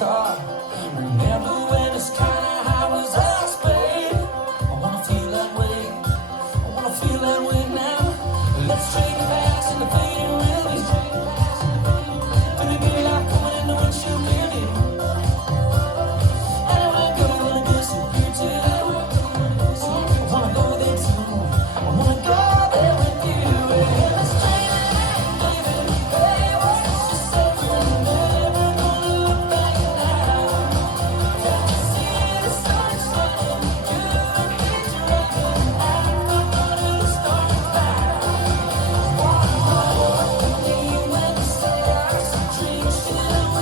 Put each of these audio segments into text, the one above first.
car. Remember when it's kinda high was us, babe? I wanna feel that way. I wanna feel that way now. Let's trade the past and the fading memories. Gonna get it out coming in the windshield mirror. And I wanna go, wanna disappear too. I wanna go there too. I wanna go there with you. Let's trade it out, baby. Hey, what's just so never gonna look back now. Can't you see the sun shining? You and me driving out from under the stars back. When the stars and dreams should have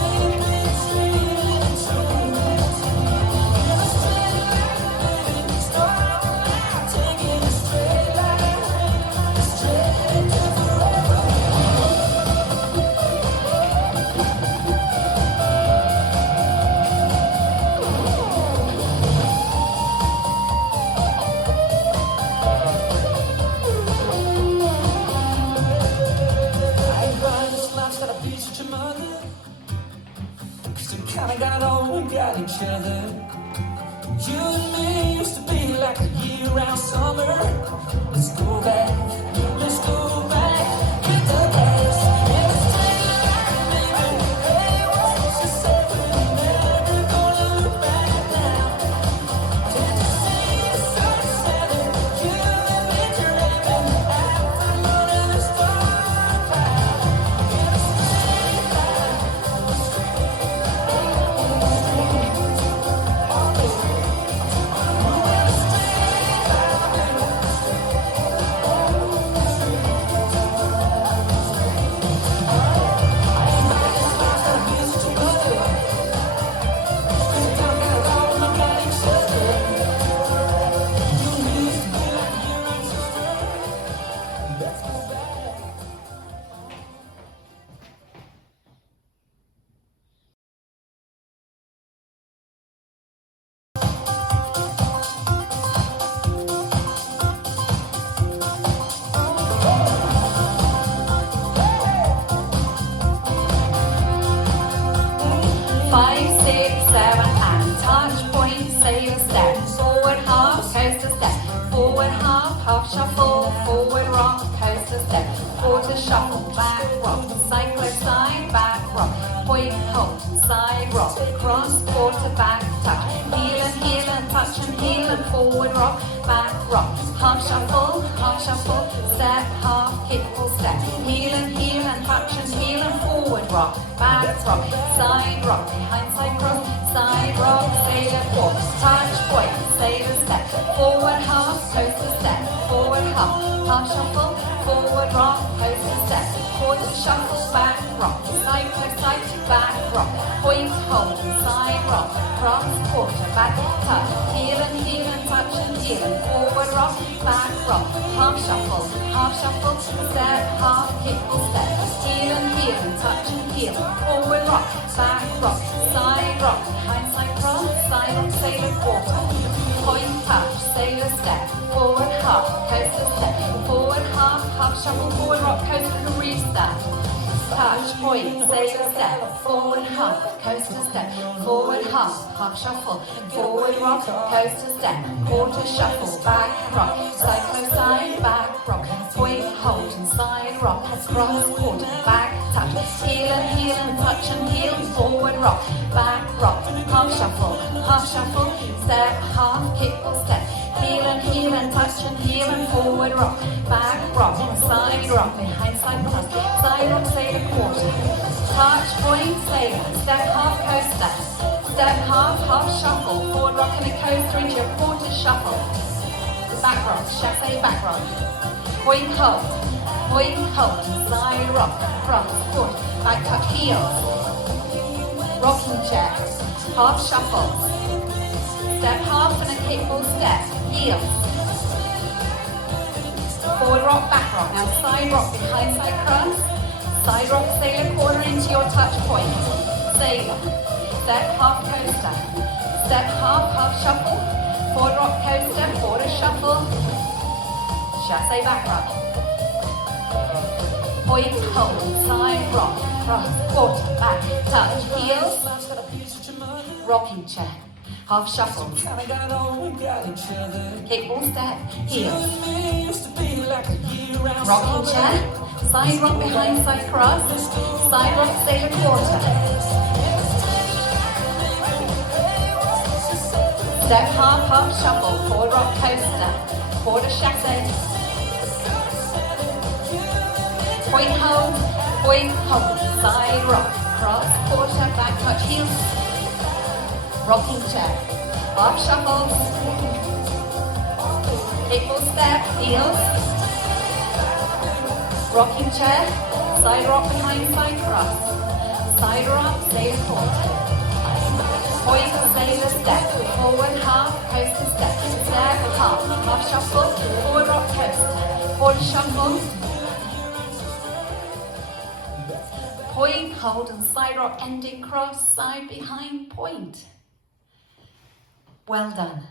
been treated and true. Let's trade it out, baby. Start out, taking a straight line, straight to forever. I ain't buying this life's got a piece of your mother. 'Cause we kinda got all we got each other. You and me used to be like a year-round summer. Let's go back, let's go back, get the gas. Yeah, let's take it out, baby. Hey, what's just so never gonna look back now. Can't you see the sun setting? You and me driving out from under the stars cloud. Yeah, let's take it out. Five, six, seven, and touch point, say your step. Forward half, coaster step. Forward half shuffle. Forward rock, coaster step. Quarter shuffle, back rock. Cyclo side, back rock. Point hold, side rock. Cross, quarter, back touch. Heel and touch and heel and forward rock, back rock. Half shuffle, step, half kick or step. Heel and touch and heel and forward rock, back rock. Side rock, behind side cross, side rock, sailor four. Touch point, sailor step. Forward half, coaster step. Forward half shuffle. Forward rock, coaster step. Quarter shuffle, back rock. Side side, back rock. Point hold, side rock. Cross, quarter, back touch. Heel and touch and heel and forward rock, back rock. Half shuffle, step, half kick or step. Heel and touch and heel. Forward rock, back rock. Side rock, behind side cross, side rock, sailor quarter. Point touch, sailor step. Forward half, coaster step. Forward half shuffle, forward rock, coaster to restart. Touch, point, sailor step. Forward half, coaster step. Forward half shuffle. Forward rock, coaster step. Quarter shuffle, back rock. Cyclo side, back rock. Point, hold, and side rock. Cross, quarter, back touch. Heel and touch and heel. Forward rock, back rock. Half shuffle. Step, half kick or step. Heel and touch and heel and forward rock, back rock, side rock, behind side cross, side rock, sailor quarter, touch point, sailor, step half coaster, step half shuffle, forward rock and a coaster into your quarter shuffle, back rock, chassé back rock, point hold, side rock, cross, quarter, back touch, heels, rocking chair, half shuffle, step half and a kickball step, heels. Forward rock, back rock. Now side rock, behind side cross. Side rock, sailor quarter into your touch point. Sailor. Step half coaster. Step half shuffle. Forward rock coaster, quarter shuffle. Chassé back rock. Point hold, side rock, cross, quarter, back, touch, heels. rocking chair, half shuffle, Kinda got on, we got each other. kickball step, You heels, and me used to be like a year-round rocking summer. chair, side rock behind, side cross, side rock, sailor quarter, step half shuffle, forward rock coaster, quarter chassé, point hold, side rock, cross, quarter, back touch, heels, rocking chair, half shuffle, kickball step, heels, rocking chair, side rock behind, side cross, side rock, sailor quarter, point, sailor step, forward half, coaster step, step, half shuffle, forward rock coaster, quarter shuffle, point, hold and side rock ending cross, side behind, point. Well done.